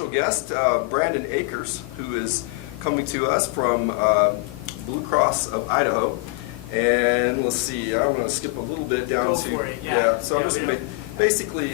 special guest, Brandon Akers, who is coming to us from Blue Cross of Idaho. And let's see, I'm going to skip a little bit down Go to for it, yeah. So I'm just going to basically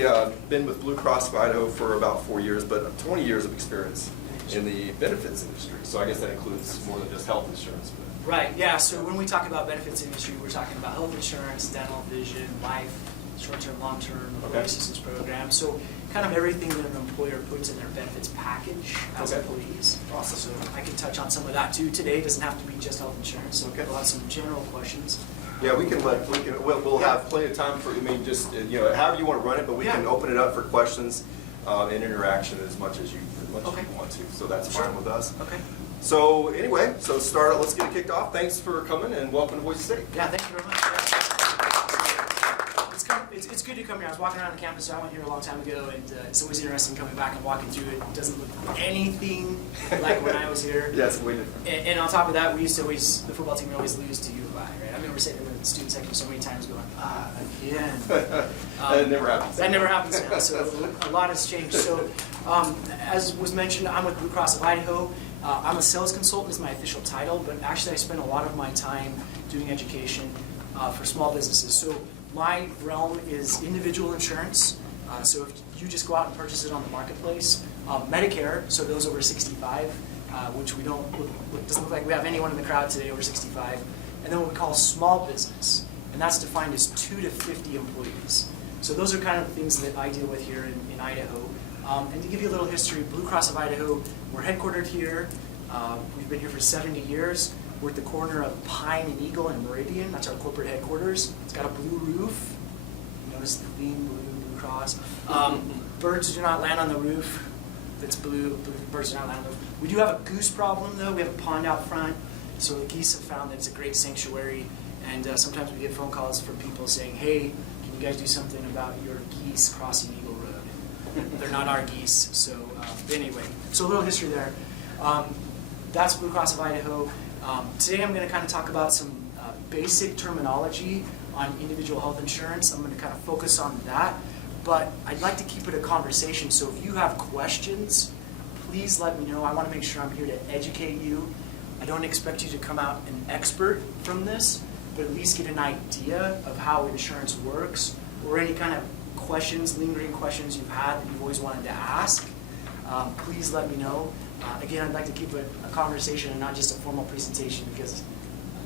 been with Blue Cross of Idaho for about 4 years, but 20 years of experience in the benefits industry. So I guess that includes more than just health insurance. But. Right, yeah, so when we talk about benefits industry, we're talking about health insurance, dental, vision, life, short-term, long-term, employee assistance program. So kind of everything that an employer puts in their benefits package as employees. Awesome. So I can touch on some of that too today. It doesn't have to be just health insurance. So we'll have some general questions. Yeah, we'll have plenty of time for, just, however you want to run it, but we can open it up for questions and interaction as much as you want to. So that's fine with us. Okay. So anyway, let's get it kicked off. Thanks for coming and welcome to Boise State. Yeah, thank you very much. It's good to come here. I was walking around the campus, so I went here a long time ago, and it's always interesting coming back and walking through it. It doesn't look anything like when I was here. Yeah, it's way different. And on top of that, the football team would always lose to U of I, right? I remember sitting in the student section so many times going, again. That never happens. That never happens now, so a lot has changed. So as was mentioned, I'm with Blue Cross of Idaho. I'm a sales consultant is my official title, but actually I spend a lot of my time doing education for small businesses. So my realm is individual insurance. So if you just go out and purchase it on the marketplace, Medicare, so those over 65, which it doesn't look like we have anyone in the crowd today over 65, and then what we call small business, and that's defined as 2 to 50 employees. So those are kind of the things that I deal with here in Idaho. And to give you a little history, Blue Cross of Idaho, we're headquartered here. We've been here for 70 years. We're at the corner of Pine and Eagle and Meridian. That's our corporate headquarters. It's got a blue roof. Notice the theme, Blue Cross. Birds do not land on the roof. If it's blue, birds do not land on the roof. We do have a goose problem, though. We have a pond out front. So the geese have found that it's a great sanctuary. And sometimes we get phone calls from people saying, hey, can you guys do something about your geese crossing Eagle Road? They're not our geese. So anyway, so a little history there. That's Blue Cross of Idaho. Today I'm going to kind of talk about some basic terminology on individual health insurance. I'm going to kind of focus on that, but I'd like to keep it a conversation. So if you have questions, please let me know. I want to make sure I'm here to educate you. I don't expect you to come out an expert from this, but at least get an idea of how insurance works, or any kind of questions, lingering questions you've had that you've always wanted to ask. Please let me know. Again, I'd like to keep it a conversation and not just a formal presentation, because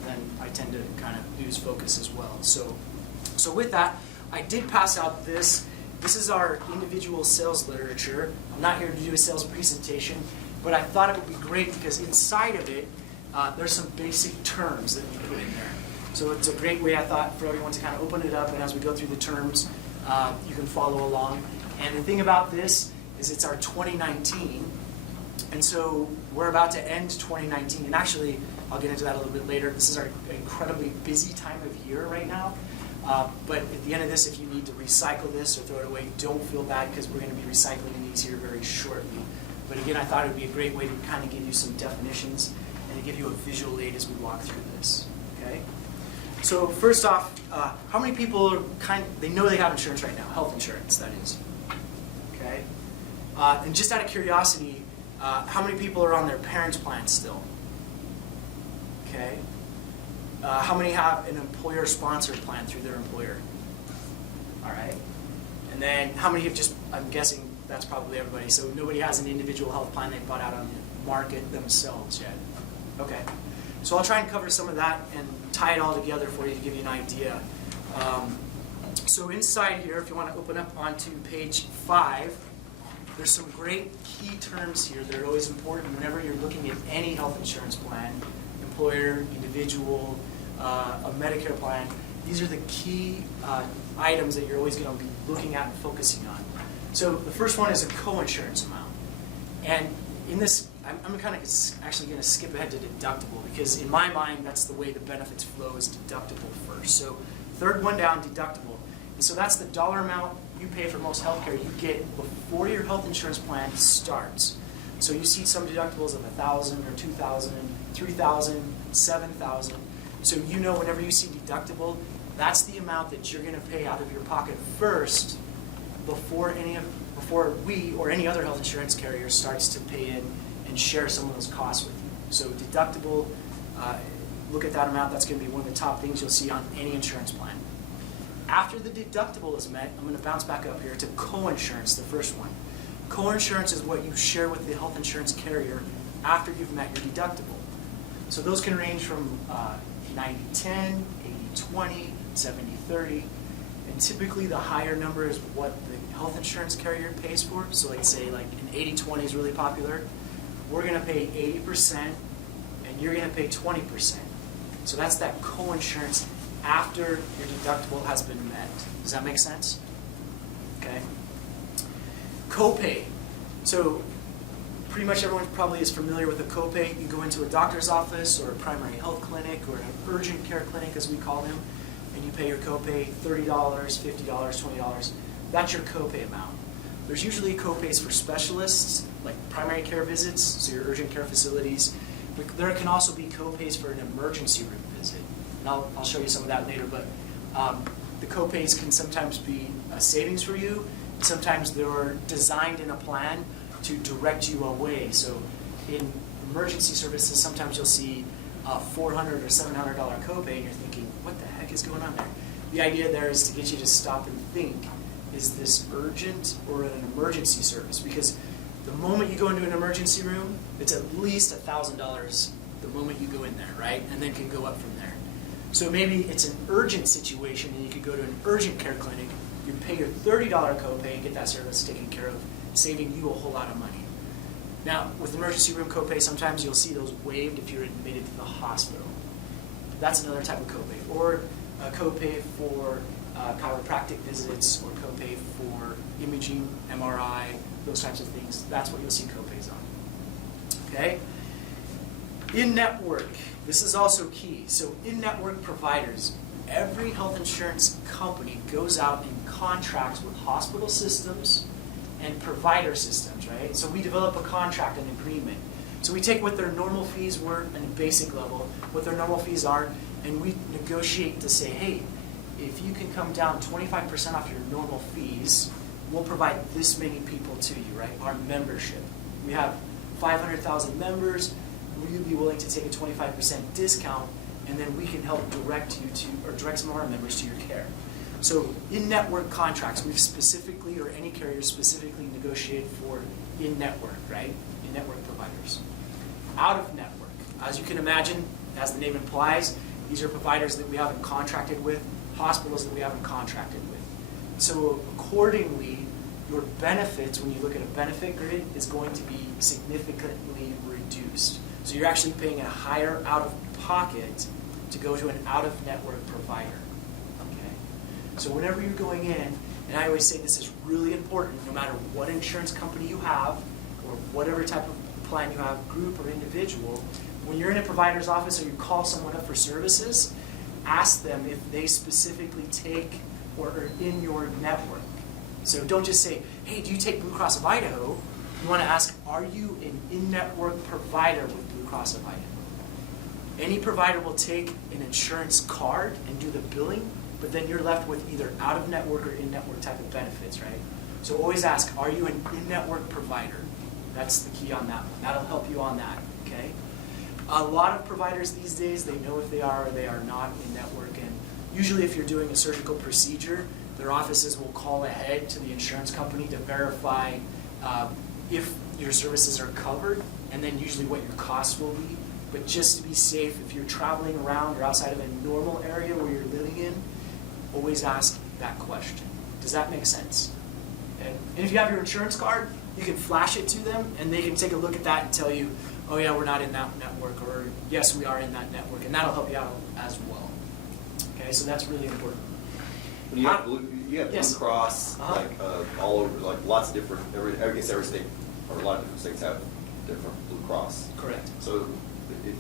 then I tend to kind of lose focus as well. So with that, I did pass out this. This is our individual sales literature. I'm not here to do a sales presentation, but I thought it would be great because inside of it, there's some basic terms that we put in there. So it's a great way, I thought, for everyone to kind of open it up, and as we go through the terms, you can follow along. And the thing about this is it's our 2019. And so we're about to end 2019, and actually, I'll get into that a little bit later. This is our incredibly busy time of year right now. But at the end of this, if you need to recycle this or throw it away, don't feel bad, because we're going to be recycling these here very shortly. But again, I thought it would be a great way to kind of give you some definitions and to give you a visual aid as we walk through this. Okay? So first off, how many people are they know they have insurance right now? Health insurance, that is. Okay? And just out of curiosity, how many people are on their parents' plan still? Okay. How many have an employer-sponsored plan through their employer? All right. And then how many have just, I'm guessing that's probably everybody, so nobody has an individual health plan they bought out on the market themselves yet. Okay. So I'll try and cover some of that and tie it all together for you to give you an idea. So inside here, if you want to open up onto page 5, there's some great key terms here that are always important whenever you're looking at any health insurance plan, employer, individual, a Medicare plan. These are the key items that you're always going to be looking at and focusing on. So the first one is a co-insurance amount. And in this, I'm kind of actually going to skip ahead to deductible, because in my mind, that's the way the benefits flow, is deductible first. So third one down, deductible. And so that's the dollar amount you pay for most healthcare you get before your health insurance plan starts. So you see some deductibles of $1,000 or $2,000, $3,000, $7,000. So you know whenever you see deductible, that's the amount that you're going to pay out of your pocket first before before we or any other health insurance carrier starts to pay in and share some of those costs with you. So deductible, look at that amount. That's going to be one of the top things you'll see on any insurance plan. After the deductible is met, I'm going to bounce back up here to coinsurance, the first one. Coinsurance is what you share with the health insurance carrier after you've met your deductible. So those can range from 90-10, 80-20, 70-30, and typically the higher number is what the health insurance carrier pays for. So like say like an 80-20 is really popular. We're going to pay 80% and you're going to pay 20%. So that's that coinsurance after your deductible has been met. Does that make sense? Okay. Copay. So pretty much everyone probably is familiar with a copay. You go into a doctor's office or a primary health clinic or an urgent care clinic, as we call them, and you pay your copay $30, $50, $20. That's your copay amount. There's usually copays for specialists, like primary care visits, so your urgent care facilities. But there can also be copays for an emergency room visit. And I'll show you some of that later, but the copays can sometimes be a savings for you. Sometimes they're designed in a plan to direct you away. So in emergency services, sometimes you'll see a $400 or $700 copay, and you're thinking, what the heck is going on there? The idea there is to get you to stop and think, is this urgent or an emergency service? Because the moment you go into an emergency room, it's at least $1,000 the moment you go in there, right? And then can go up from there. So maybe it's an urgent situation and you could go to an urgent care clinic, you pay your $30 copay and get that service taken care of, saving you a whole lot of money. Now, with emergency room copay, sometimes you'll see those waived if you're admitted to the hospital. That's another type of copay. Or a copay for chiropractic visits, or copay for imaging, MRI, those types of things. That's what you'll see copays on. Okay? In-network. This is also key. So in-network providers, every health insurance company goes out and contracts with hospital systems and provider systems, right? So we develop a contract, an agreement. So we take what their normal fees were on a basic level, what their normal fees are, and we negotiate to say, hey, if you can come down 25% off your normal fees, we'll provide this many people to you, right? Our membership. We have 500,000 members. Will you be willing to take a 25% discount, and then we can help direct you to, or direct some of our members to your care. So in-network contracts, we've specifically, or any carrier specifically negotiated for in-network, right? In-network providers. Out-of-network, as you can imagine, as the name implies, these are providers that we haven't contracted with, hospitals that we haven't contracted with. So accordingly, your benefits, when you look at a benefit grid, is going to be significantly reduced. So you're actually paying a higher out-of-pocket to go to an out-of-network provider. Okay? So whenever you're going in, and I always say this is really important, no matter what insurance company you have, or whatever type of plan you have, group or individual, when you're in a provider's office or you call someone up for services, ask them if they specifically take or are in your network. So don't just say, hey, do you take Blue Cross of Idaho? You want to ask, are you an in-network provider with Blue Cross of Idaho? Any provider will take an insurance card and do the billing, but then you're left with either out-of-network or in-network type of benefits, right? So always ask, are you an in-network provider? That's the key on that one. That'll help you on that, okay? A lot of providers these days, they know if they are or they are not in-network, and usually if you're doing a surgical procedure, their offices will call ahead to the insurance company to verify if your services are covered, and then usually what your costs will be. But just to be safe, if you're traveling around or outside of a normal area where you're living in, always ask that question. Does that make sense? Okay. And if you have your insurance card, you can flash it to them, and they can take a look at that and tell you, oh yeah, we're not in that network, or yes, we are in that network, and that'll help you out as well. Okay, so that's really important. When you have Yes. Blue Cross, like all over, like lots of different. I guess every state or a lot of different states have different Blue Cross. Correct. So, if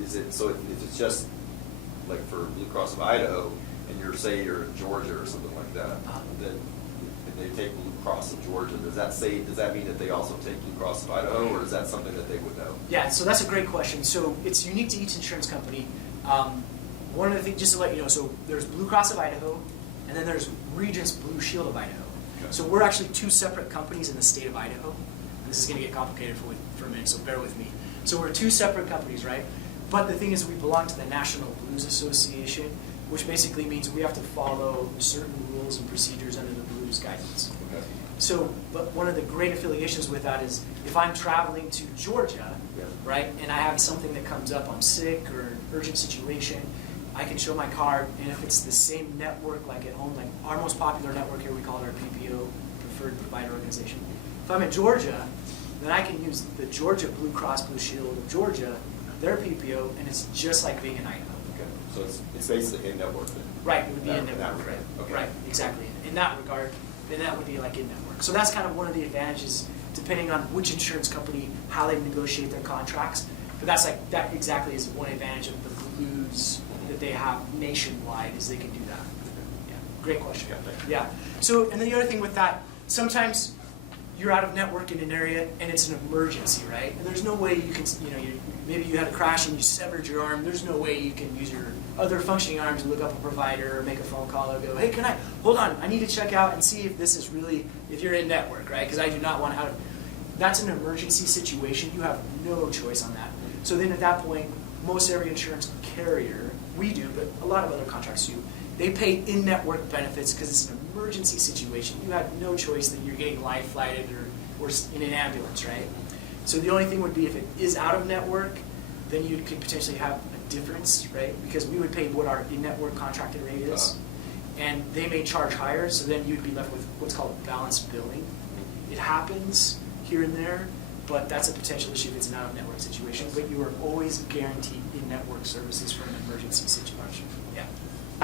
it's just like for Blue Cross of Idaho, and you're in Georgia or something like that, then if they take Blue Cross of Georgia, does that mean that they also take Blue Cross of Idaho, or is that something that they would know? Yeah, so that's a great question. So it's unique to each insurance company. One of the things, just to let you know, so there's Blue Cross of Idaho, and then there's Regence Blue Shield of Idaho. Okay. So we're actually two separate companies in the state of Idaho. And this is going to get complicated for a minute, so bear with me. So we're two separate companies, right? But the thing is, we belong to the National Blues Association, which basically means we have to follow certain rules and procedures under the Blues guidance. Okay. So, but one of the great affiliations with that is if I'm traveling to Georgia, Yeah. right, and I have something that comes up, I'm sick or an urgent situation, I can show my card, and if it's the same network like at home, like our most popular network here, we call it our PPO, Preferred Provider Organization. If I'm in Georgia, then I can use the Georgia Blue Cross Blue Shield of Georgia, their PPO, and it's just like being in Idaho. Okay. So it's basically in-network then? Right, it would be That- in that network, regard. right? Okay. Right, exactly. In that regard, then that would be like in network. So that's kind of one of the advantages, depending on which insurance company, how they negotiate their contracts. But that's like, that exactly is one advantage of the Blues that they have nationwide, is they can do that. Yeah, great question. Yeah, thank you. Yeah. So, and then the other thing with that, sometimes you're out of network in an area and it's an emergency, right? And there's no way you can, maybe you had a crash and you severed your arm. There's no way you can use your other functioning arm to look up a provider or make a phone call or go, hey, hold on, I need to check out and see if this is really, if you're in network, right? Because I do not want to that's an emergency situation. You have no choice on that. So then at that point, most every insurance carrier, we do, but a lot of other contracts do, they pay in-network benefits because it's an emergency situation. You have no choice that you're getting life flighted or in an ambulance, right? So the only thing would be if it is out of network, then you could potentially have a difference, right? Because we would pay what our in-network contracted rate is, and they may charge higher, so then you'd be left with what's called balanced billing. It happens here and there, but that's a potential issue if it's an out-of-network situation. But you are always guaranteed in-network services for an emergency situation. Yeah.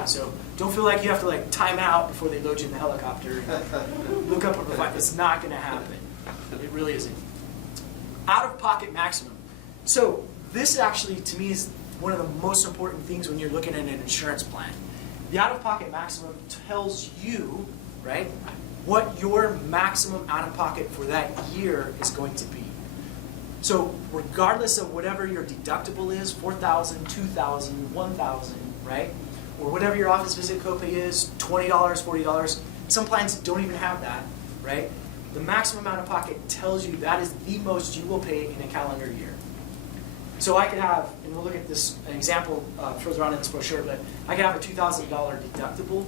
So don't feel like you have to like time out before they load you in the helicopter and look up a provider. It's not going to happen. It really isn't. Out-of-pocket maximum. So this actually, to me, is one of the most important things when you're looking at an insurance plan. The out-of-pocket maximum tells you, right, what your maximum out-of-pocket for that year is going to be. So regardless of whatever your deductible is, $4,000, $2,000, $1,000, right, or whatever your office visit copay is, $20, $40, some plans don't even have that, right? The maximum out-of-pocket tells you that is the most you will pay in a calendar year. So I could have, and we'll look at this an example further on in this brochure, but I could have a $2,000 deductible,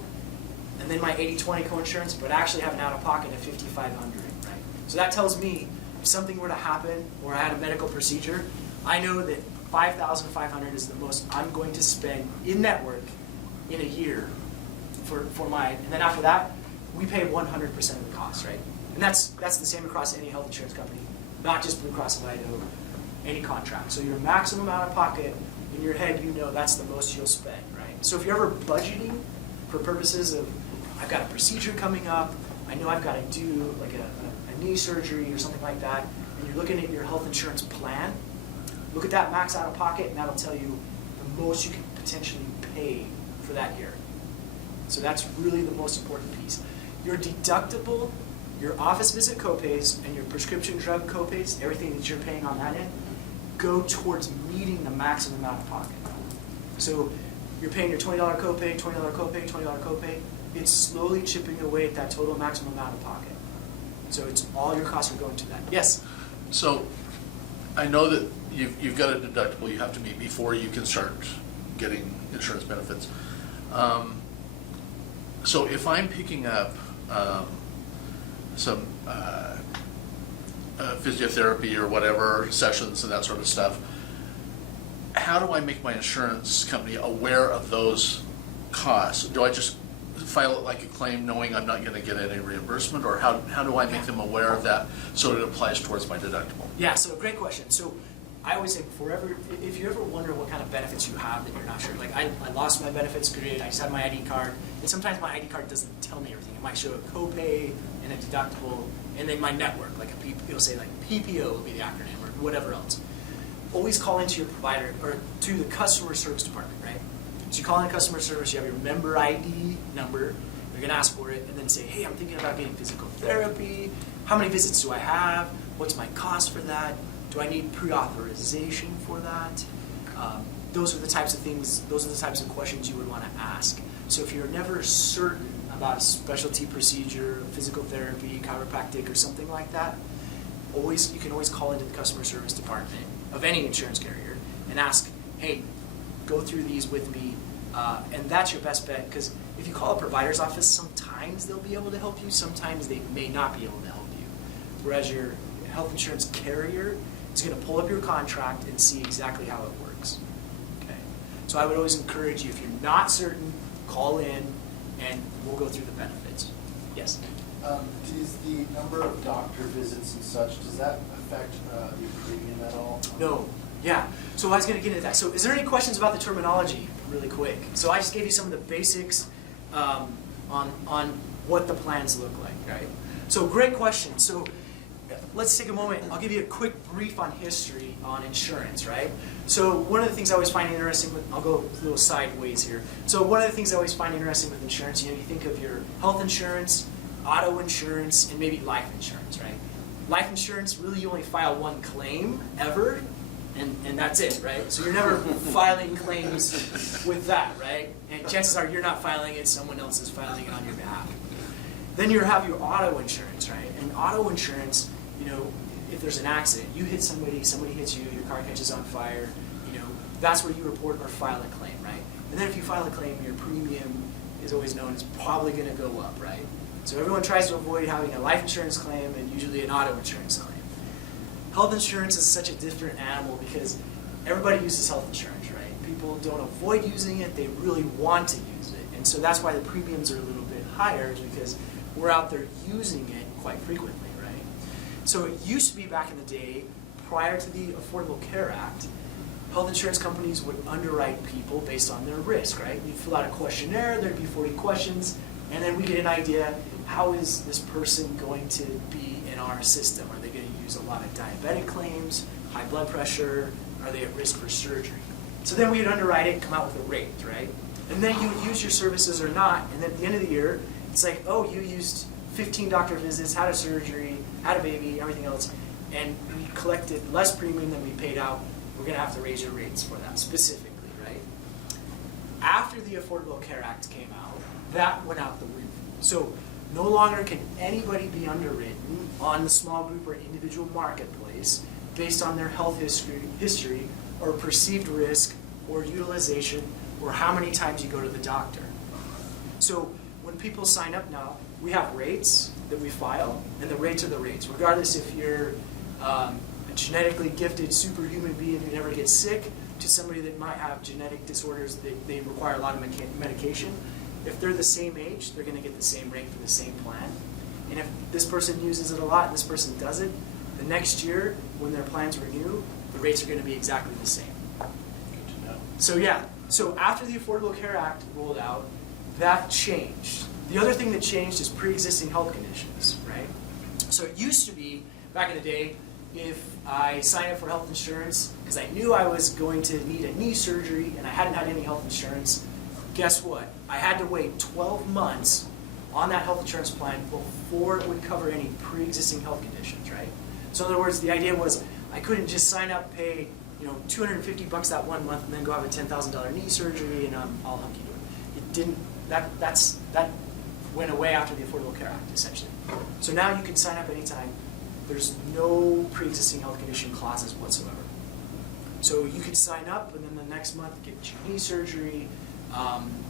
and then my 80/20 coinsurance, but actually have an out-of-pocket of $5,500, right? So that tells me if something were to happen, or I had a medical procedure, I know that $5,500 is the most I'm going to spend in network in a year for mine. And then after that, we pay 100% of the cost, right? And that's the same across any health insurance company, not just Blue Cross of Idaho, any contract. So your maximum out-of-pocket, in your head, you know that's the most you'll spend, right? So if you're ever budgeting for purposes of, I've got a procedure coming up, I know I've got to do like a knee surgery or something like that, and you're looking at your health insurance plan, look at that max out-of-pocket, and that'll tell you the most you can potentially pay for that year. So that's really the most important piece. Your deductible, your office visit copays, and your prescription drug copays, everything that you're paying on that end, go towards meeting the maximum out-of-pocket. So you're paying your $20 copay, $20 copay, $20 copay, it's slowly chipping away at that total maximum out-of-pocket. So it's all your costs are going to that. Yes? So I know that you've got a deductible you have to meet before you can start getting insurance benefits. So if I'm picking up some physiotherapy or whatever, sessions and that sort of stuff, how do I make my insurance company aware of those costs? Do I just file it like a claim knowing I'm not going to get any reimbursement, or how do I make them aware of that so it applies towards my deductible? Yeah, so great question. So I always say if you ever wonder what kind of benefits you have that you're not sure, like I lost my benefits, great, I just had my ID card, and sometimes my ID card doesn't tell me everything. It might show a copay and a deductible, and then my network, like it'll say like PPO will be the acronym, or whatever else. Always call into your provider, or to the customer service department, right? So you call in customer service, you have your member ID number, you're gonna ask for it, and then say, hey, I'm thinking about getting physical therapy, how many visits do I have, what's my cost for that, do I need pre-authorization for that? Those are the types of things, those are the types of questions you would want to ask. So if you're never certain about a specialty procedure, physical therapy, chiropractic, or something like that, you can always call into the customer service department of any insurance carrier and ask, hey, go through these with me, and that's your best bet, because if you call a provider's office, sometimes they'll be able to help you, sometimes they may not be able to help you. Whereas your health insurance carrier is going to pull up your contract and see exactly how it works. Okay. So I would always encourage you, if you're not certain, call in and we'll go through the benefits. Yes? Does the number of doctor visits and such, does that affect the premium at all? No. Yeah. So I was going to get into that. So is there any questions about the terminology really quick? So I just gave you some of the basics on what the plans look like, right? So great question. So let's take a moment. I'll give you a quick brief on history on insurance, right? So one of the things I always find interesting with, I'll go a little sideways here. So one of the things I always find interesting with insurance, you think of your health insurance, auto insurance, and maybe life insurance, right? Life insurance, really you only file one claim ever, and that's it, right? So you're never filing claims with that, right? And chances are you're not filing it, someone else is filing it on your behalf. Then you have your auto insurance, right? And auto insurance, if there's an accident, you hit somebody hits you, your car catches on fire, that's where you report or file a claim, right? And then if you file a claim, your premium is always known as probably going to go up, right? So everyone tries to avoid having a life insurance claim and usually an auto insurance claim. Health insurance is such a different animal because everybody uses health insurance, right? People don't avoid using it, they really want to use it. And so that's why the premiums are a little bit higher, is because we're out there using it quite frequently, right? So it used to be back in the day, prior to the Affordable Care Act, health insurance companies would underwrite people based on their risk, right? You'd fill out a questionnaire, there'd be 40 questions, and then we get an idea, how is this person going to be in our system? Are they going to use a lot of diabetic claims, high blood pressure? Are they at risk for surgery? So then we'd underwrite it and come out with a rate, right? And then you would use your services or not, and then at the end of the year, it's like, oh, you used 15 doctor visits, had a surgery, had a baby, everything else, and we collected less premium than we paid out. We're going to have to raise your rates for that specifically, right? After the Affordable Care Act came out, that went out the roof. So no longer can anybody be underwritten on the small group or individual marketplace based on their health history or perceived risk or utilization or how many times you go to the doctor. So when people sign up now, we have rates that we file, and the rates are the rates. Regardless if you're a genetically gifted superhuman being who never gets sick to somebody that might have genetic disorders that they require a lot of medication, if they're the same age, they're going to get the same rate for the same plan. And if this person uses it a lot and this person doesn't, the next year when their plans renew, the rates are going to be exactly the same. Good to know. So yeah, so after the Affordable Care Act rolled out, that changed. The other thing that changed is pre-existing health conditions, right? So it used to be, back in the day, if I signed up for health insurance because I knew I was going to need a knee surgery and I hadn't had any health insurance, guess what? I had to wait 12 months on that health insurance plan before it would cover any pre-existing health conditions, right? So in other words, the idea was I couldn't just sign up, pay $250 that 1 month, and then go have a $10,000 knee surgery, and I'm all hunky-dory. It didn't. That went away after the Affordable Care Act, essentially. So now you can sign up anytime. There's no pre-existing health condition clauses whatsoever. So you could sign up, and then the next month get your knee surgery.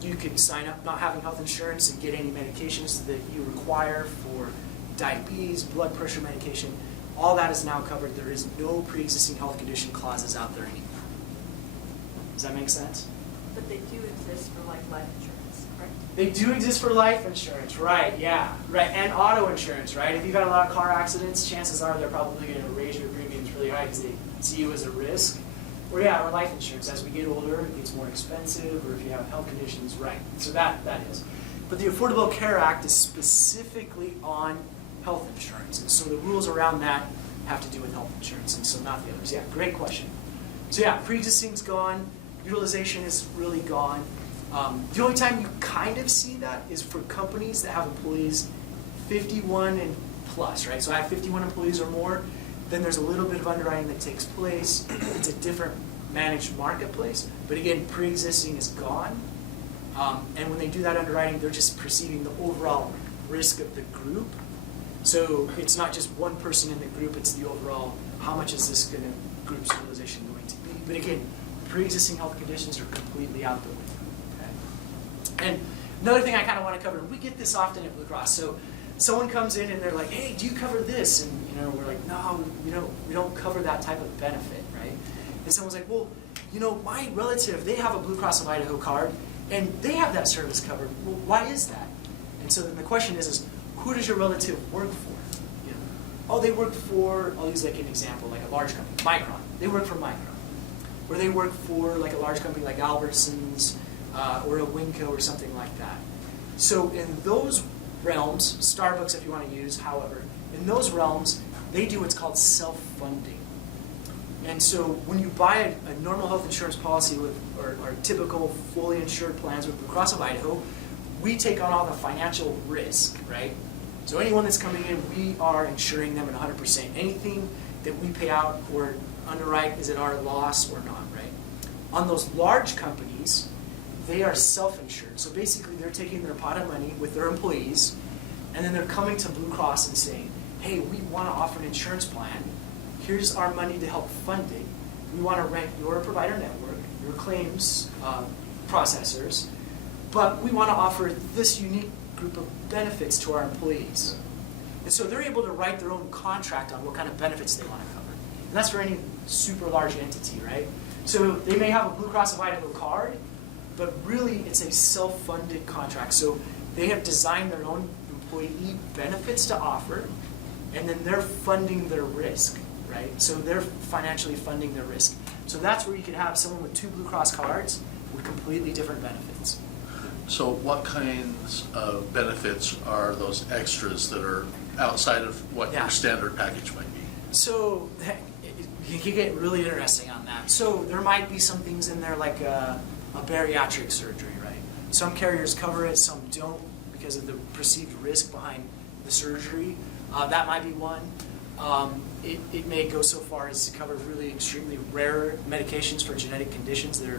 You could sign up not having health insurance and get any medications that you require for diabetes, blood pressure medication. All that is now covered. There is no pre-existing health condition clauses out there anymore. Does that make sense? But they do exist for life insurance, correct? They do exist for life insurance, right, yeah. Right, and auto insurance, right? If you've had a lot of car accidents, chances are they're probably going to raise your premiums really high because they see you as a risk. Or yeah, or life insurance. As we get older, it gets more expensive, or if you have health conditions, right. So that is. But the Affordable Care Act is specifically on health insurance. And so the rules around that have to do with health insurance, and so not the others. Yeah, great question. So yeah, pre-existing's gone. Utilization is really gone. The only time you kind of see that is for companies that have employees 51 and plus, right? So I have 51 employees or more. Then there's a little bit of underwriting that takes place. It's a different managed marketplace. But again, pre-existing is gone. And when they do that underwriting, they're just perceiving the overall risk of the group. So it's not just one person in the group, it's the overall, how much is this group's utilization going to be? But again, pre-existing health conditions are completely out the window. Okay? And another thing I kind of want to cover, we get this often at Blue Cross. So someone comes in and they're like, hey, do you cover this? And we're like, no, we don't cover that type of benefit, right? And someone's like, well, my relative, they have a Blue Cross of Idaho card, and they have that service covered. Well, why is that? And so then the question is who does your relative work for? Oh, they work for, I'll use like an example, like a large company, Micron. They work for Micron. Or they work for like a large company like Albertsons, or a Winco or something like that. So in those realms, Starbucks if you want to use, however, in those realms, they do what's called self-funding. And so when you buy a normal health insurance policy with, or typical fully insured plans with Blue Cross of Idaho, we take on all the financial risk, right? So anyone that's coming in, we are insuring them at 100%. Anything that we pay out or underwrite is at our loss or not, right? On those large companies, they are self-insured. So basically they're taking their pot of money with their employees, and then they're coming to Blue Cross and saying, hey, we want to offer an insurance plan. Here's our money to help fund it. We want to rank your provider network, your claims processors, but we want to offer this unique group of benefits to our employees. And so they're able to write their own contract on what kind of benefits they want to cover. And that's for any super large entity, right? So they may have a Blue Cross of Idaho card, but really it's a self-funded contract. So they have designed their own employee benefits to offer, and then they're funding their risk, right? So they're financially funding their risk. So that's where you could have someone with 2 Blue Cross cards with completely different benefits. So what kinds of benefits are those extras that are outside of what Yeah. your standard package might be? So you can get really interesting on that. So there might be some things in there like a bariatric surgery, right? Some carriers cover it, some don't because of the perceived risk behind the surgery. That might be one. It may go so far as to cover really extremely rare medications for genetic conditions that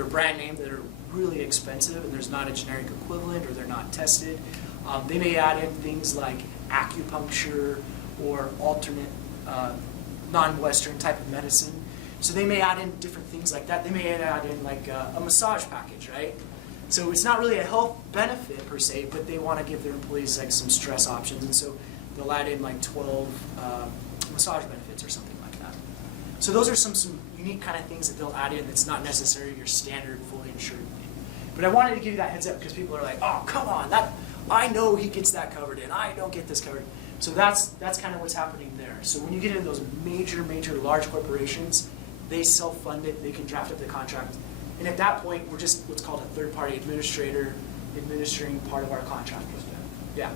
are brand name, that are really expensive, and there's not a generic equivalent, or they're not tested. They may add in things like acupuncture or alternate non-Western type of medicine. So they may add in different things like that. They may add in like a massage package, right? So it's not really a health benefit per se, but they want to give their employees like some stress options, and so they'll add in like 12 massage benefits or something like that. So those are some unique kind of things that they'll add in that's not necessarily your standard fully insured thing. But I wanted to give you that heads up because people are like, oh, come on, I know he gets that covered and I don't get this covered. So that's kind of what's happening there. So when you get into those major large corporations, they self-fund it, they can draft up the contract. And at that point, we're just what's called a third-party administrator administering part of our contract with them. Yeah.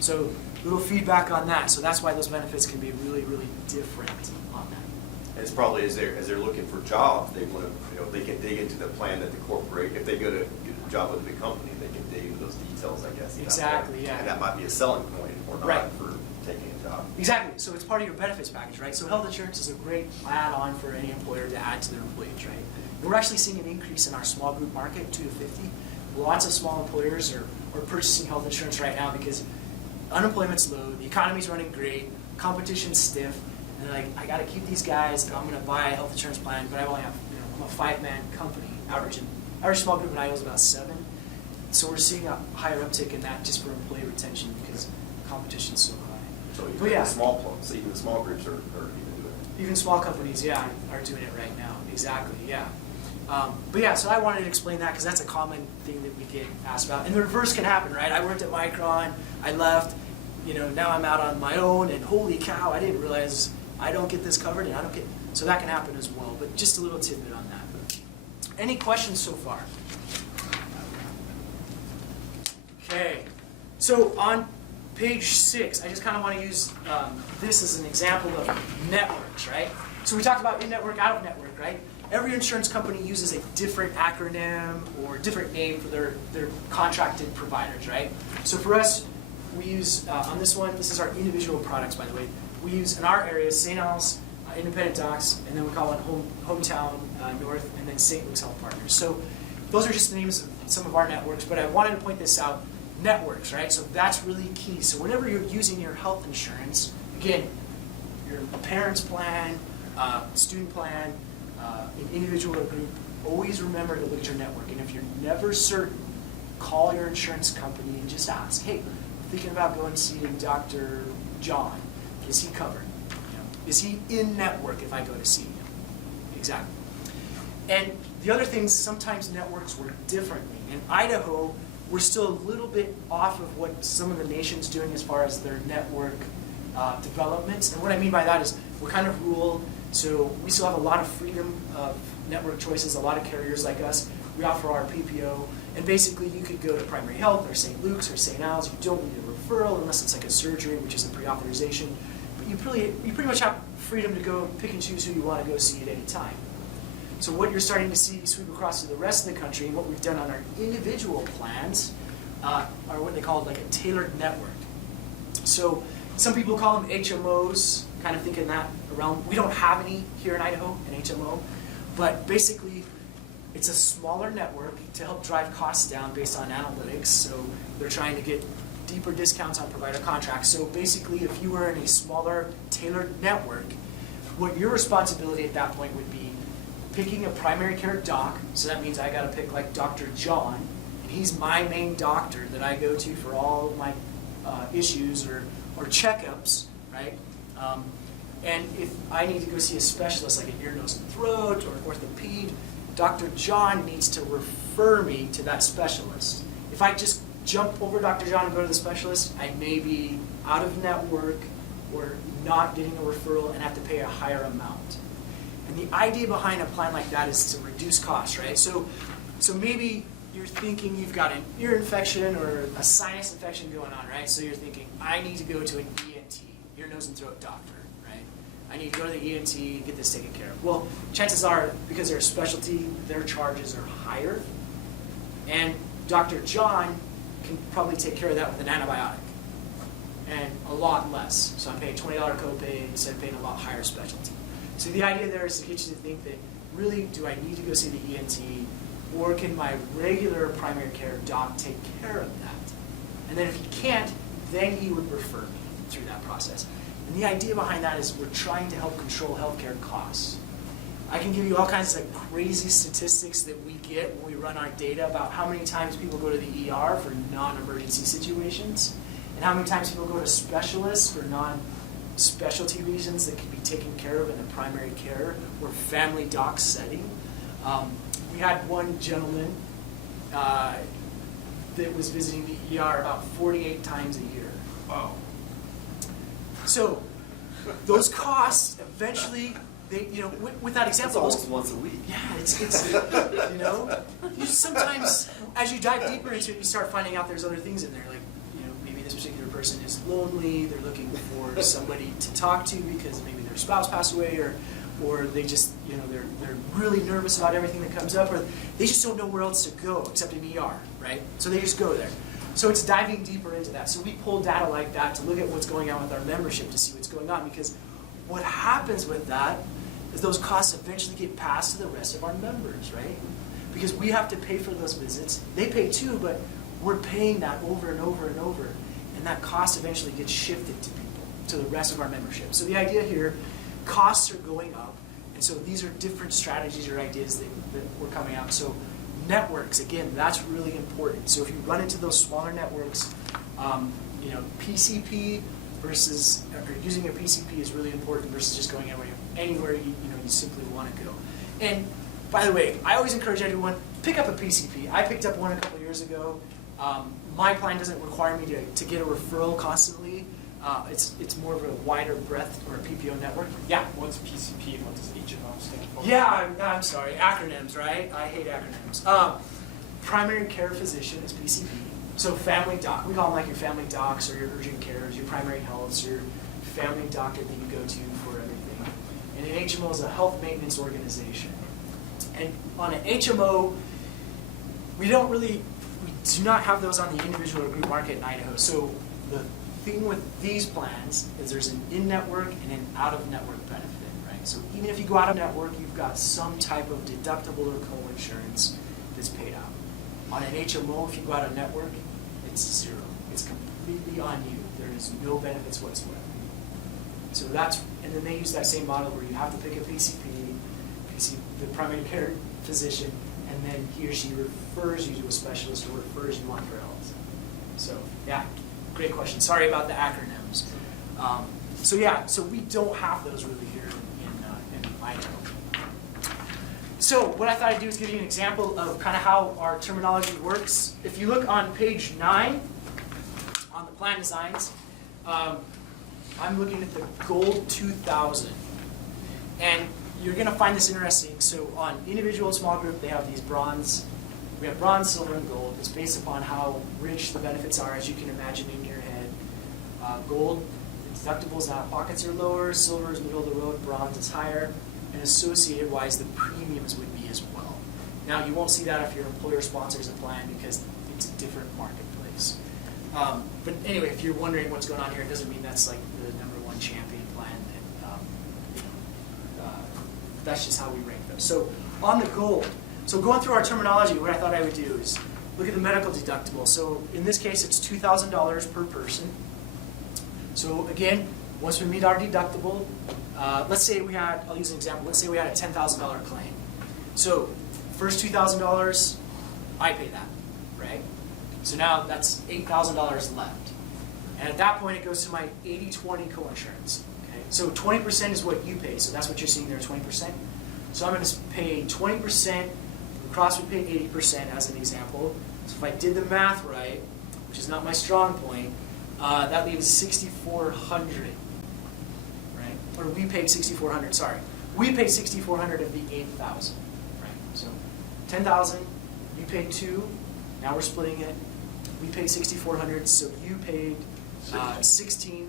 So little feedback on that. So that's why those benefits can be really different on that. And it's probably as they're looking for jobs, they want to, they can dig into the plan that the corporate, if they go to get a job with a big company, they can dig into those details, I guess. Exactly, yeah. And that might be a selling point or not Right. for taking a job. Exactly. So it's part of your benefits package, right? So health insurance is a great add-on for any employer to add to their employees, right? And we're actually seeing an increase in our small group market, 2 to 50. Lots of small employers are purchasing health insurance right now because unemployment's low, the economy's running great, competition's stiff, and they're like, I got to keep these guys, and I'm going to buy a health insurance plan, but I only have, I'm a 5-man company. Average small group in Iowa is about 7. So we're seeing a higher uptick in that just for employee retention because competition's so high. So even But yeah. the small groups are even doing it. Even small companies, yeah, are doing it right now. Exactly, yeah. But yeah, so I wanted to explain that because that's a common thing that we get asked about. And the reverse can happen, right? I worked at Micron, I left, now I'm out on my own, and holy cow, I didn't realize I don't get this covered, and I don't get. So that can happen as well. But just a little tidbit on that. Any questions so far? Okay, so on page 6, I just kind of want to use this as an example of networks, right? So we talked about in-network, out-of-network, right? Every insurance company uses a different acronym or different name for their contracted providers, right? So for us, we use, on this one, this is our individual products, by the way. We use, in our area, St. Al's, Independent Docs, and then we call it Hometown North, and then St. Luke's Health Partners. So those are just the names of some of our networks, but I wanted to point this out, networks, right? So that's really key. So whenever you're using your health insurance, again, your parents' plan, student plan, an individual or group, always remember to look at your network. And if you're never certain, call your insurance company and just ask, hey, I'm thinking about going to see Dr. John. Is he covered? You know, is he in network if I go to see him? Exactly. And the other thing, sometimes networks work differently. In Idaho, we're still a little bit off of what some of the nation's doing as far as their network developments. And what I mean by that is we're kind of rural, so we still have a lot of freedom of network choices, a lot of carriers like us. We offer our PPO, and basically you could go to Primary Health or St. Luke's or St. Al's. You don't need a referral unless it's like a surgery, which is a pre-authorization. But you pretty much have freedom to go pick and choose who you want to go see at any time. So what you're starting to see sweep across to the rest of the country, and what we've done on our individual plans, are what they call like a tailored network. So some people call them HMOs, kind of thinking that around. We don't have any here in Idaho, an HMO, but basically it's a smaller network to help drive costs down based on analytics. So they're trying to get deeper discounts on provider contracts. So basically, if you were in a smaller, tailored network, what your responsibility at that point would be picking a primary care doc. So that means I got to pick like Dr. John, and he's my main doctor that I go to for all of my issues or checkups, right? And if I need to go see a specialist like an ear, nose, and throat or an orthoped, Dr. John needs to refer me to that specialist. If I just jump over Dr. John and go to the specialist, I may be out of network or not getting a referral and have to pay a higher amount. And the idea behind a plan like that is to reduce costs, right? So maybe you're thinking you've got an ear infection or a sinus infection going on, right? So you're thinking, I need to go to an ENT, ear, nose, and throat doctor, right? I need to go to the ENT and get this taken care of. Well, chances are, because they're a specialty, their charges are higher. And Dr. John can probably take care of that with an antibiotic and a lot less. So I'm paying a $20 copay instead of paying a lot higher specialty. So the idea there is to get you to think that, really, do I need to go see the ENT, or can my regular primary care doc take care of that? And then if he can't, then he would refer me through that process. And the idea behind that is we're trying to help control healthcare costs. I can give you all kinds of crazy statistics that we get when we run our data about how many times people go to the ER for non-emergency situations, and how many times people go to specialists for non-specialty reasons that can be taken care of in a primary care or family doc setting. We had one gentleman that was visiting the ER about 48 times a year. Wow. So those costs eventually, with that That's example, almost once a week. yeah, it's you sometimes, as you dive deeper into it, you start finding out there's other things in there, like, maybe this particular person is lonely, they're looking for somebody to talk to because maybe their spouse passed away, or they just, they're really nervous about everything that comes up, or they just don't know where else to go except in ER, right? So they just go there. So it's diving deeper into that. So we pull data like that to look at what's going on with our membership to see what's going on, because what happens with that is those costs eventually get passed to the rest of our members, right? Because we have to pay for those visits. They pay too, but we're paying that over and over and over. And that cost eventually gets shifted to people, to the rest of our membership. So the idea here, costs are going up. And so these are different strategies or ideas that we're coming out. So networks, again, that's really important. So if you run into those smaller networks, PCP versus, or using a PCP is really important versus just going anywhere you simply want to go. And by the way, I always encourage everyone, pick up a PCP. I picked up one a couple years ago. My plan doesn't require me to get a referral constantly. It's more of a wider breadth or a PPO network. Yeah? What's PCP and what does HMO stand for? Yeah, I'm sorry. Acronyms, right? I hate acronyms. Primary care physician is PCP. So family doc. We call them like your family docs or your urgent cares, your primary healths, your family doctor that you go to for everything. And an HMO is a health maintenance organization. And on an HMO, we do not have those on the individual or group market in Idaho. So the thing with these plans is there's an in-network and an out-of-network benefit, right? So even if you go out of network, you've got some type of deductible or co-insurance that's paid out. On an HMO, if you go out of network, it's zero. It's completely on you. There is no benefits whatsoever. So that's, and then they use that same model where you have to pick a PCP, the primary care physician, and then he or she refers you to a specialist or refers you on for else. So yeah, great question. Sorry about the acronyms. So we don't have those really here in Idaho. So what I thought I'd do is give you an example of kind of how our terminology works. If you look on page 9 on the plan designs, I'm looking at the Gold 2000. And you're going to find this interesting. So on individual small group, they have these bronze. We have bronze, silver, and gold. It's based upon how rich the benefits are, as you can imagine in your head. Gold, the deductibles out of pockets are lower. Silver is middle of the road. Bronze is higher. And associated-wise, the premiums would be as well. Now, you won't see that if your employer sponsors a plan because it's a different marketplace. But anyway, if you're wondering what's going on here, it doesn't mean that's like the #1 champion plan. That's just how we rank those. So on the gold, so going through our terminology, what I thought I would do is look at the medical deductible. So in this case, it's $2,000 per person. So again, once we meet our deductible, let's say we had, I'll use an example, let's say we had a $10,000 claim. So first $2,000, I pay that, right? So now that's $8,000 left. And at that point, it goes to my 80/20 coinsurance. Okay? So 20% is what you pay, so that's what you're seeing there, 20%. So I'm going to pay 20%, Blue Cross would pay 80% as an example. So if I did the math right, which is not my strong point, that leaves $6,400. Or we paid $6,400, sorry. We paid $6,400 of the $8,000, right? So $10,000, you paid $2,000, now we're splitting it. We paid $6,400, so you paid $16,000,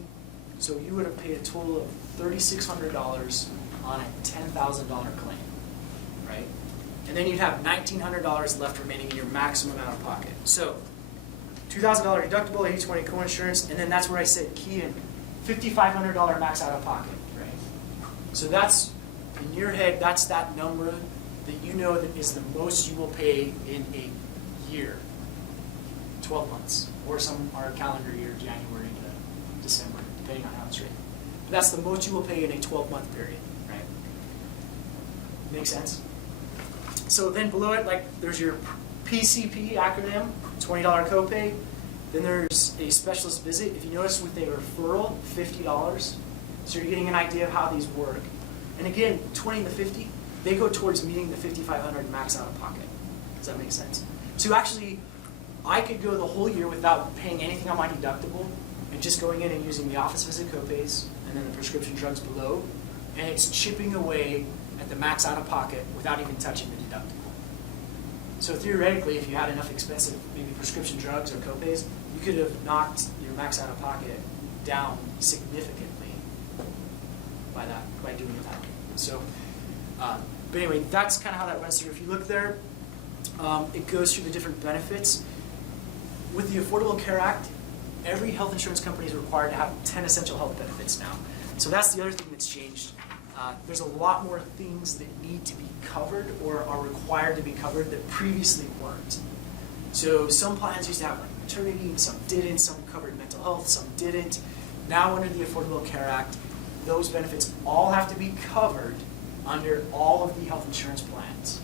so you would have paid a total of $3,600 on a $10,000 claim, right? And then you'd have $1,900 left remaining in your maximum out of pocket. So $2,000 deductible, 80/20 coinsurance, and then that's where I said key in $5,500 max out of pocket. So that's, in your head, that's that number that you know that is the most you will pay in a year, 12 months, or our calendar year, January to December, depending on how it's written. But that's the most you will pay in a 12-month period, right? Make sense? So then below it, like, there's your PCP acronym, $20 copay. Then there's a specialist visit. If you notice with a referral, $50. So you're getting an idea of how these work. And again, 20 to 50, they go towards meeting the $5,500 max out of pocket. Does that make sense? So actually, I could go the whole year without paying anything on my deductible and just going in and using the office visit copays and then the prescription drugs below, and it's chipping away at the max out of pocket without even touching the deductible. So theoretically, if you had enough expensive maybe prescription drugs or copays, you could have knocked your max out of pocket down significantly by doing it that way. So, but anyway, that's kind of how that runs through. If you look there, it goes through the different benefits. With the Affordable Care Act, every health insurance company is required to have 10 essential health benefits now. So that's the other thing that's changed. There's a lot more things that need to be covered or are required to be covered that previously weren't. So some plans used to have like maternity, some didn't, some covered mental health, some didn't. Now under the Affordable Care Act, those benefits all have to be covered under all of the health insurance plans.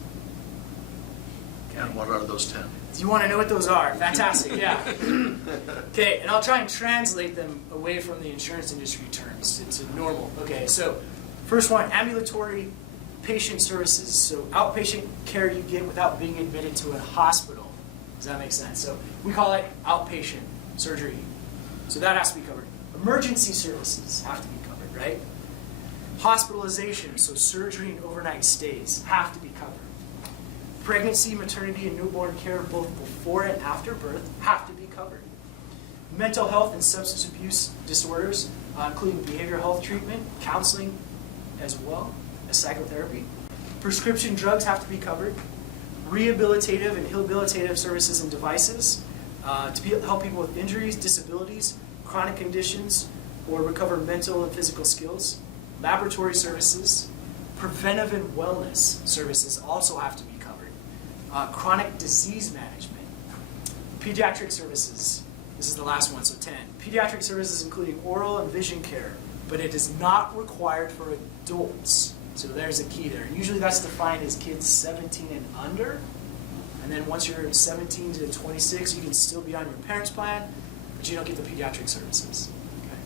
Okay. And what are those 10? Do you want to know what those are? Fantastic, yeah. Okay, and I'll try and translate them away from the insurance industry terms to normal. Okay, so first one, ambulatory patient services. So outpatient care you get without being admitted to a hospital. Does that make sense? So we call it outpatient surgery. So that has to be covered. Emergency services have to be covered, right? Hospitalization, so surgery and overnight stays, have to be covered. Pregnancy, maternity, and newborn care, both before and after birth, have to be covered. Mental health and substance abuse disorders, including behavioral health treatment, counseling, as well as psychotherapy. Prescription drugs have to be covered. Rehabilitative and habilitative services and devices to help people with injuries, disabilities, chronic conditions, or recover mental and physical skills. Laboratory services, preventive and wellness services also have to be covered. Chronic disease management, Pediatric services. This is the last one, so 10. Pediatric services including oral and vision care, but it is not required for adults. So there's a key there. Usually that's defined as kids 17 and under. And then once you're 17 to 26, you can still be on your parents' plan, but you don't get the pediatric services. Okay.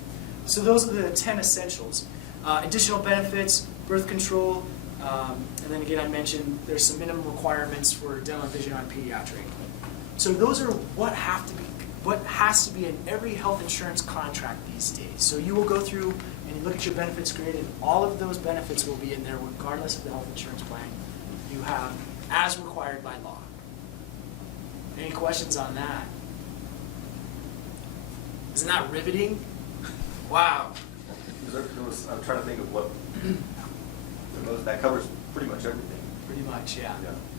So those are the 10 essentials. Additional benefits, birth control, and then again I mentioned there's some minimum requirements for dental and vision on pediatric. So those are what has to be in every health insurance contract these days. So you will go through and you look at your benefits grid, and all of those benefits will be in there regardless of the health insurance plan you have as required by law. Any questions on that? Isn't that riveting? Wow. I'm trying to think of what, that covers pretty much everything. Pretty much, yeah.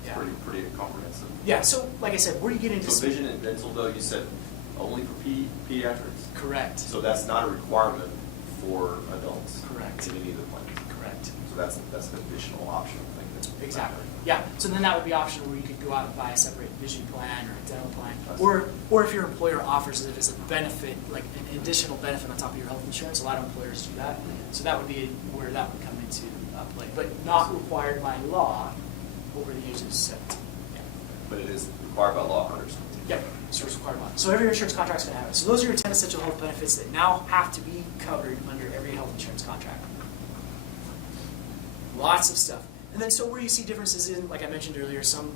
Yeah, it's pretty comprehensive. Yeah, so like I said, where do you get into... So vision and dental though, you said only for pediatrics? Correct. So that's not a requirement for adults? Correct. In any of the plans? Correct. So that's an additional optional thing. Exactly. Yeah, so then that would be optional where you could go out and buy a separate vision plan or a dental plan. Or if your employer offers it as a benefit, like an additional benefit on top of your health insurance, a lot of employers do that. So that would be where that would come into play. But not required by law over the age of 17. Yeah. But it is required by law under something. Yep, so it's required by law. So every insurance contract's going to have it. So those are your 10 essential health benefits that now have to be covered under every health insurance contract. Lots of stuff. And then so where you see differences in, like I mentioned earlier, some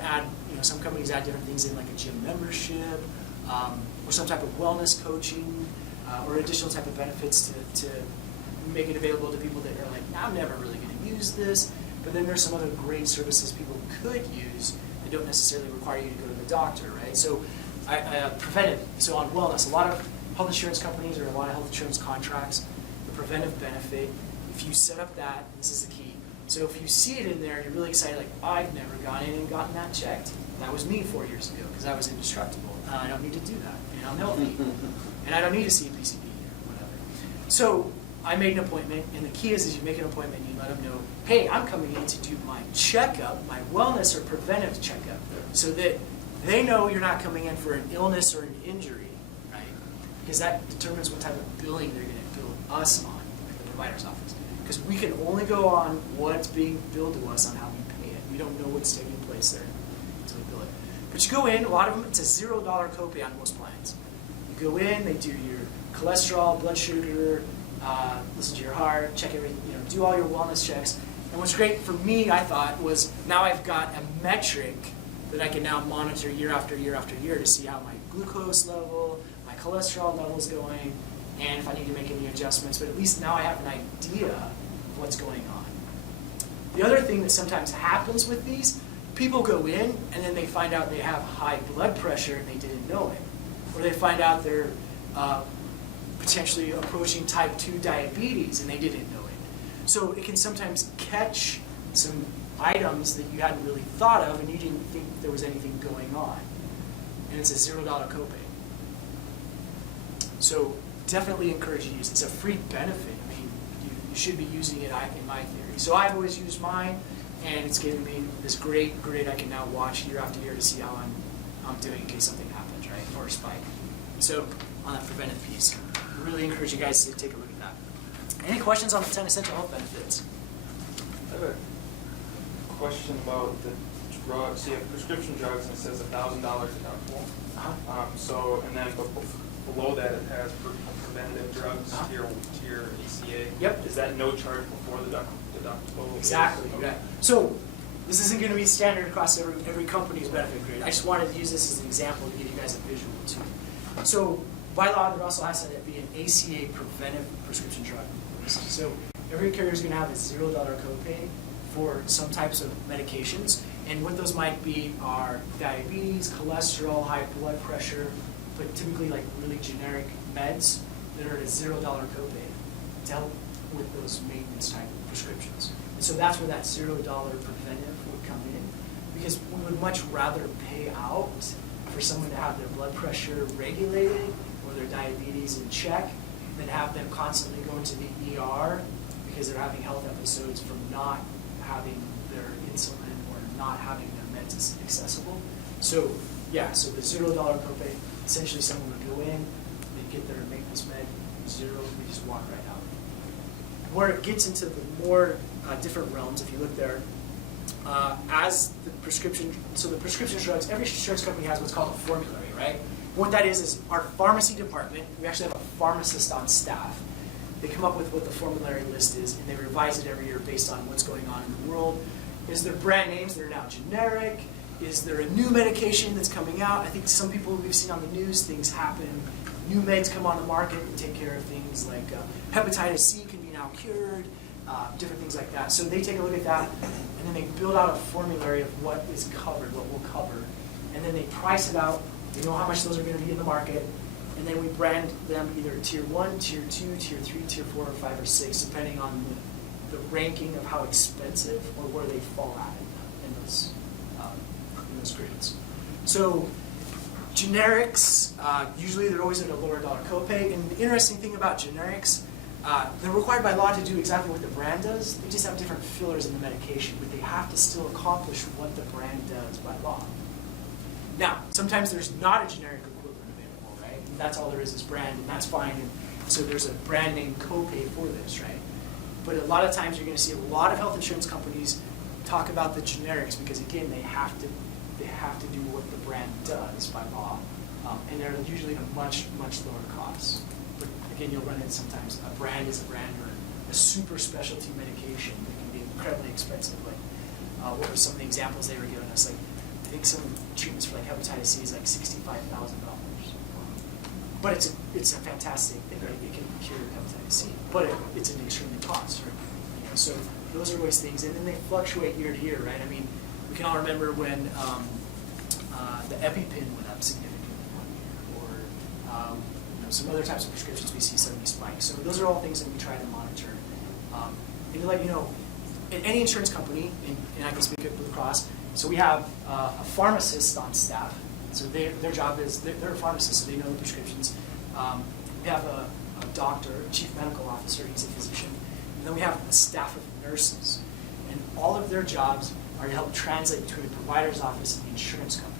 add, some companies add different things in, like a gym membership, or some type of wellness coaching, or additional type of benefits to make it available to people that are like, I'm never really going to use this. But then there's some other great services people could use that don't necessarily require you to go to the doctor, right? So preventive, so on wellness, a lot of health insurance companies or a lot of health insurance contracts, the preventive benefit, if you set up that, this is the key. So if you see it in there, you're really excited, like, I've never gone in and gotten that checked. That was me 4 years ago, because I was indestructible. I don't need to do that, and I'm healthy. And I don't need to see a PCP or whatever. So I made an appointment, and the key is you make an appointment and you let them know, hey, I'm coming in to do my checkup, my wellness or preventive checkup, so that they know you're not coming in for an illness or an injury, right? Because that determines what type of billing they're going to bill us on at the provider's office. Because we can only go on what's being billed to us on how we pay it. We don't know what's taking place there until we bill it. But you go in, a lot of them, it's a $0 copay on most plans. You go in, they do your cholesterol, blood sugar, listen to your heart, check everything, do all your wellness checks. And what's great for me, I thought, was now I've got a metric that I can now monitor year after year after year to see how my glucose level, my cholesterol level is going, and if I need to make any adjustments, but at least now I have an idea of what's going on. The other thing that sometimes happens with these, people go in and then they find out they have high blood pressure and they didn't know it. Or they find out they're potentially approaching type 2 diabetes and they didn't know it. So it can sometimes catch some items that you hadn't really thought of and you didn't think there was anything going on. And it's a $0 copay. So definitely encourage you to use it. It's a free benefit. I mean, you should be using it in my theory. So I've always used mine, and it's given me this great grid I can now watch year after year to see how I'm doing in case something happens, right, or a spike. So on that preventive piece, I really encourage you guys to take a look at that. Any questions on the 10 essential health benefits? I have a question about the drugs. So you have prescription drugs, and it says $1,000 deductible. So, and then below that it has preventative drugs to your ACA. Yep. Is that no charge before the deductible? Exactly. Okay. Yeah. So this isn't going to be standard across every company's benefit grid. I just wanted to use this as an example to give you guys a visual too. So by law, there also has to be an ACA preventive prescription drug. So every carrier is going to have a $0 copay for some types of medications, and what those might be are diabetes, cholesterol, high blood pressure, but typically like really generic meds that are at a $0 copay to help with those maintenance type prescriptions. And so that's where that $0 preventive would come in, because we would much rather pay out for someone to have their blood pressure regulated or their diabetes in check than have them constantly going to the ER because they're having health episodes from not having their insulin or not having their meds accessible. So Yeah, so the $0 copay, essentially someone would go in, they get their maintenance med, zero, they just walk right out. Where it gets into the more different realms, if you look there, as the prescription drugs, every insurance company has what's called a formulary, right? What that is our pharmacy department, we actually have a pharmacist on staff. They come up with what the formulary list is, and they revise it every year based on what's going on in the world. Is there brand names that are now generic? Is there a new medication that's coming out? I think some people we've seen on the news, things happen. New meds come on the market and take care of things like hepatitis C can be now cured, different things like that. So they take a look at that, and then they build out a formulary of what is covered, what we'll cover. And then they price it out. They know how much those are going to be in the market. And then we brand them either Tier 1, Tier 2, Tier 3, Tier 4, or 5, or 6, depending on the ranking of how expensive or where they fall at in those grades. So generics, usually they're always at a lower dollar copay. And the interesting thing about generics, they're required by law to do exactly what the brand does. They just have different fillers in the medication, but they have to still accomplish what the brand does by law. Now, sometimes there's not a generic equivalent available, right? And that's all there is brand, and that's fine. And so there's a brand name copay for this, right? But a lot of times you're going to see a lot of health insurance companies talk about the generics because, again, they have to do what the brand does by law, and they're usually at a much lower cost. But again, you'll run into sometimes a brand is a brand, or a super specialty medication that can be incredibly expensive. Like what were some of the examples they were giving us? Like I think some treatments for like hepatitis C is like $65,000. But it's a fantastic thing. It can cure hepatitis C, but it's an extremely cost, right? You know, so those are always things, and then they fluctuate year to year, right? I mean, we can all remember when the EpiPen went up significantly one year, or some other types of prescriptions we see suddenly spike. So those are all things that we try to monitor. And to let you know, in any insurance company, and I can speak at Blue Cross, so we have a pharmacist on staff. So their job is, they're a pharmacist, so they know the prescriptions. We have a doctor, a chief medical officer, he's a physician. And then we have a staff of nurses. And all of their jobs are to help translate between the provider's office and the insurance company.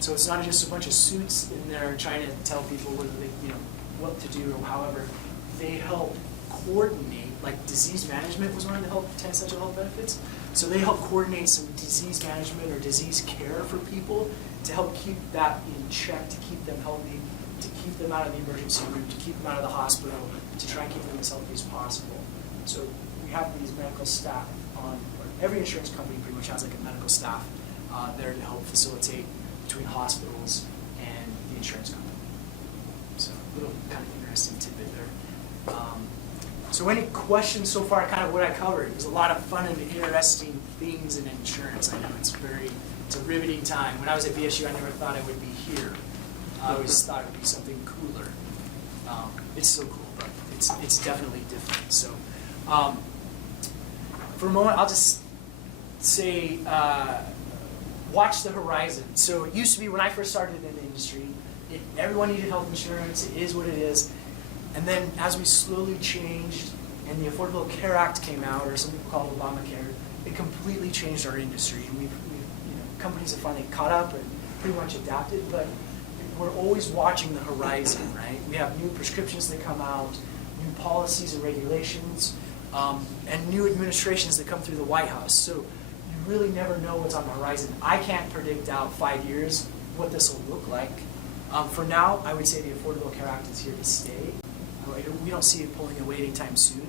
So it's not just a bunch of suits in there trying to tell people whether they, what to do or however. They help coordinate, like disease management was one of the 10 essential health benefits. So they help coordinate some disease management or disease care for people to help keep that in check, to keep them healthy, to keep them out of the emergency room, to keep them out of the hospital, to try and keep them as healthy as possible. So we have these medical staff on, or every insurance company pretty much has like a medical staff there to help facilitate between hospitals and the insurance company. So a little kind of interesting tidbit there. So any questions so far, kind of what I covered? It was a lot of fun and interesting things in insurance. I know it's a riveting time. When I was at BSU, I never thought I would be here. I always thought it would be something cooler. It's so cool, but it's definitely different. So for a moment, I'll just say, watch the horizon. So it used to be when I first started in the industry, everyone needed health insurance. It is what it is. And then as we slowly changed and the Affordable Care Act came out, or some people call it Obamacare, it completely changed our industry. And companies have finally caught up and pretty much adapted, but we're always watching the horizon, right? We have new prescriptions that come out, new policies and regulations, and new administrations that come through the White House. So you really never know what's on the horizon. I can't predict out 5 years what this will look like. For now, I would say the Affordable Care Act is here to stay. We don't see it pulling away anytime soon.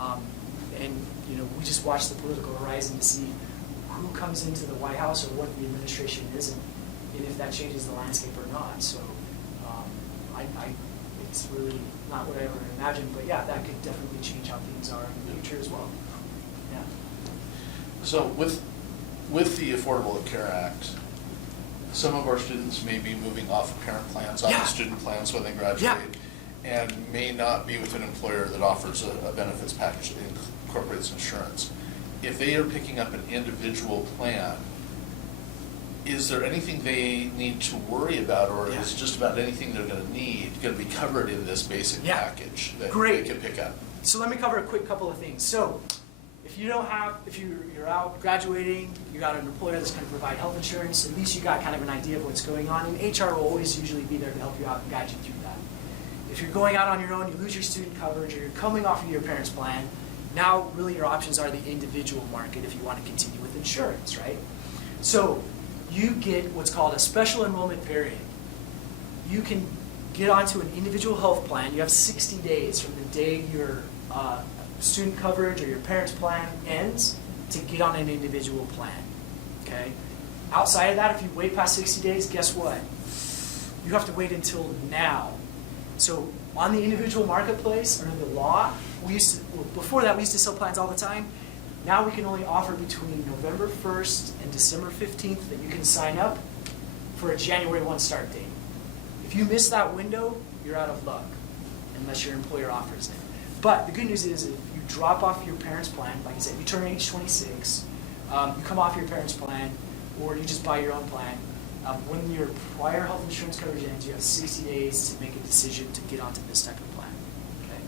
And we just watch the political horizon to see who comes into the White House or what the administration is, and if that changes the landscape or not. So it's really not what I ever imagined, but yeah, that could definitely change how things are in the future as well. Yeah. So with the Affordable Care Act, some of our students may be moving off of parent plans, onto student plans when they graduate, and may not be with an employer that offers a benefits package that incorporates insurance. If they are picking up an individual plan, is there anything they need to worry about, or is just about anything they're going to need going to be covered in this basic package that they can pick up? So let me cover a quick couple of things. So if you don't have, if you're out graduating, you got an employer that's going to provide health insurance, at least you got kind of an idea of what's going on, and HR will always usually be there to help you out and guide you through that. If you're going out on your own, you lose your student coverage, or you're coming off of your parents' plan, now really your options are the individual market if you want to continue with insurance, right? So you get what's called a special enrollment period. You can get onto an individual health plan. You have 60 days from the day your student coverage or your parents' plan ends to get on an individual plan, okay? Outside of that, if you wait past 60 days, guess what? You have to wait until now. So on the individual marketplace, under the law, before that we used to sell plans all the time. Now we can only offer between November 1st and December 15th that you can sign up for a January 1 start date. If you miss that window, you're out of luck, unless your employer offers it. But the good news is if you drop off your parents' plan, like I said, you turn age 26, you come off your parents' plan, or you just buy your own plan, when your prior health insurance coverage ends, you have 60 days to make a decision to get onto this type of plan. Okay?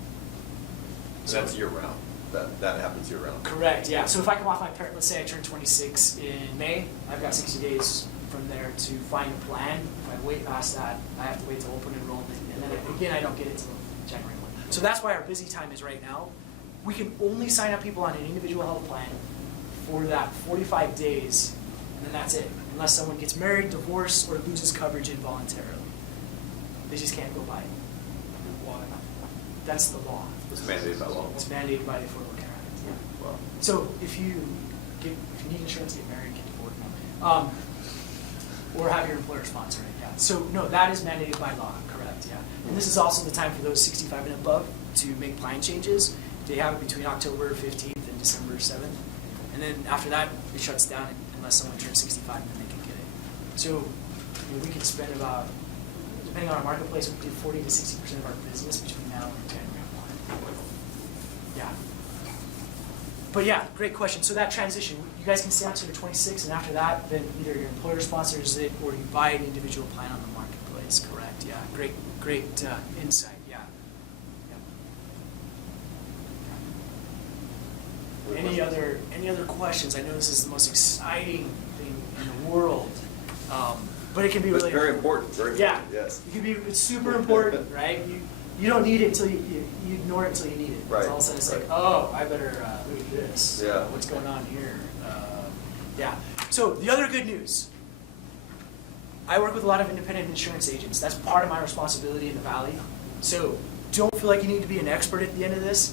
So that's year round. That happens year round. Correct, yeah. So if I come off my parent, let's say I turn 26 in May, I've got 60 days from there to find a plan. If I wait past that, I have to wait till open enrollment, and then again, I don't get it till January 1. So that's why our busy time is right now. We can only sign up people on an individual health plan for that 45 days, and then that's it. Unless someone gets married, divorced, or loses coverage involuntarily. They just can't go by it. Why? That's the law. It's mandated by law. It's mandated by the Affordable Care Act. Yeah. Wow. So if you need insurance, get married, get divorced, or have your employer sponsor it. Yeah. So no, that is mandated by law. Correct. Yeah. And this is also the time for those 65 and above to make plan changes. They have it between October 15th and December 7th, and then after that it shuts down unless someone turns 65 and then they can get it. So we can spend about, depending on our marketplace, we do 40 to 60% of our business between now and January 1. Yeah. But yeah, great question. So that transition, you guys can stay on to your 26, and after that, then either your employer sponsors it or you buy an individual plan on the marketplace. Correct. Yeah. Great insight. Yeah. Yep. Any other questions? I know this is the most exciting thing in the world, but it can be But really very important. Very important. Yeah. Yes. It can be. It's super important, right? You don't need it until you ignore it until you need it. Right. All of a sudden it's Right. like, oh, I better look at this. Yeah. What's going on here? Yeah. So the other good news. I work with a lot of independent insurance agents. That's part of my responsibility in the Valley. So don't feel like you need to be an expert at the end of this.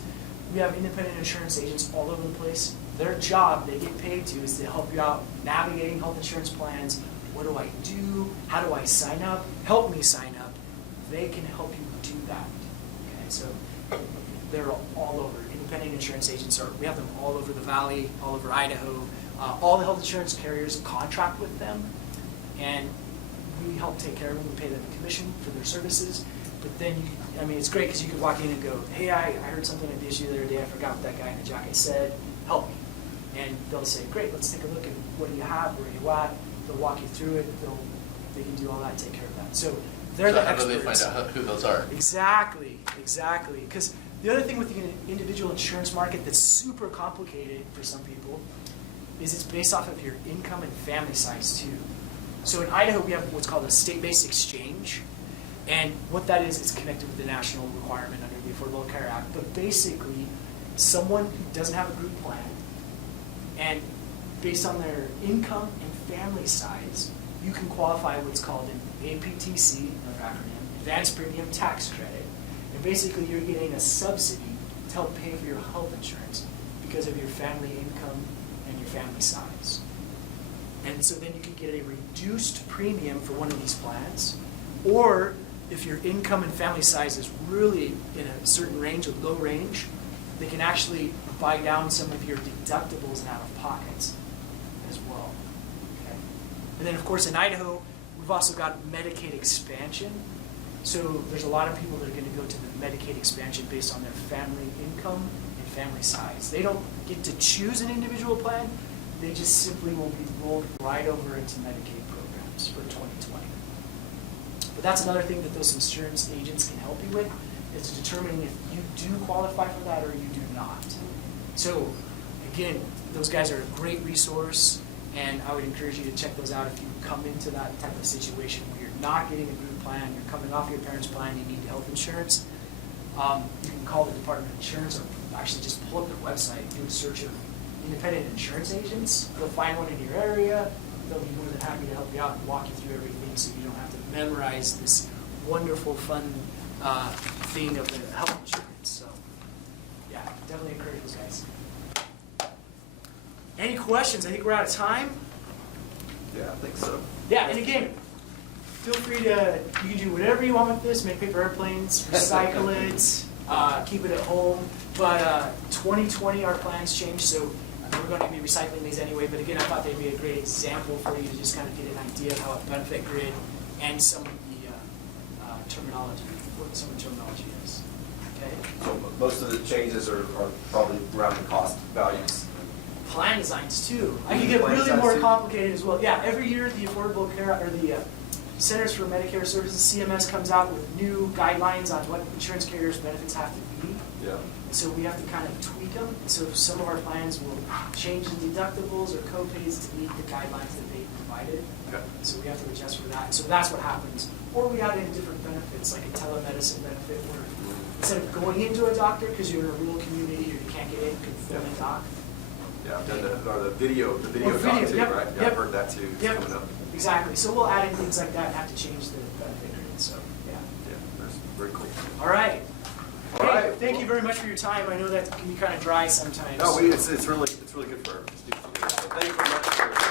We have independent insurance agents all over the place. Their job, they get paid to, is to help you out navigating health insurance plans. What do I do? How do I sign up? Help me sign up. They can help you do that. Okay, so they're all over. Independent insurance agents we have them all over the Valley, all over Idaho. All the health insurance carriers contract with them, and we help take care of them. We pay them a commission for their services. But then, it's great because you could walk in and go, hey, I heard something at the issue the other day. I forgot what that guy in the jacket said. Help me. And they'll say, great, let's take a look at what do you have, where are you at. They'll walk you through it. They can do all that, take care of that. So they're the experts. How do they find out who those are? Exactly. Because the other thing with the individual insurance market that's super complicated for some people is it's based off of your income and family size too. So in Idaho, we have what's called a state-based exchange. And what that is, it's connected with the national requirement under the Affordable Care Act. But basically, someone who doesn't have a group plan, and based on their income and family size, you can qualify what's called an APTC, another acronym, Advanced Premium Tax Credit. And basically, you're getting a subsidy to help pay for your health insurance because of your family income and your family size. And so then you can get a reduced premium for one of these plans, or if your income and family size is really in a certain range, a low range, they can actually buy down some of your deductibles and out-of-pockets as well. Okay? And then, of course, in Idaho, we've also got Medicaid expansion. So there's a lot of people that are going to go to the Medicaid expansion based on their family income and family size. They don't get to choose an individual plan. They just simply will be rolled right over into Medicaid programs for 2020. But that's another thing that those insurance agents can help you with, is determining if you do qualify for that or you do not. So again, those guys are a great resource, and I would encourage you to check those out if you come into that type of situation where you're not getting a group plan, you're coming off your parents' plan, you need health insurance. You can call the Department of Insurance, or actually just pull up their website, do a search of independent insurance agents. You'll find one in your area. They'll be more than happy to help you out and walk you through everything, so you don't have to memorize this wonderful, fun thing of the health insurance. So, yeah, definitely encourage those guys. Any questions? I think we're out of time. Yeah, I think so. Yeah, and again, feel free to, you can do whatever you want with this, make paper airplanes, recycle it, keep it at home. But 2020, our plans changed, so we're going to be recycling these anyway. But again, I thought they'd be a great example for you to just kind of get an idea of how a benefit grid and some of the terminology, what some of the terminology is. Okay? So most of the changes are probably around the cost values. Plan designs too. I can get Plan really designs more too? complicated as well. Yeah, every year the Affordable Care or the Centers for Medicare Services, CMS, comes out with new guidelines on what insurance carriers' benefits have to be. Yeah. So we have to kind of tweak them. So some of our plans will change the deductibles or co-pays to meet the guidelines that they provided. Okay. So we have to adjust for that. So that's what happens. Or we add in different benefits, like a telemedicine benefit, where instead of going into a doctor because you're in a rural community or you can't get in, you can phone a doc. Yeah, I've done the video Or talk video, too, yep, right? Yeah, yep. I've heard that too. It's Yep, coming up. exactly. So we'll add in things like that and have to change the benefit grid. So, yeah. Yeah, that's very cool. All right. All Hey, right. thank you very much for your time. I know that can be kind of dry sometimes. No, it's really good for our students. So thank you very much for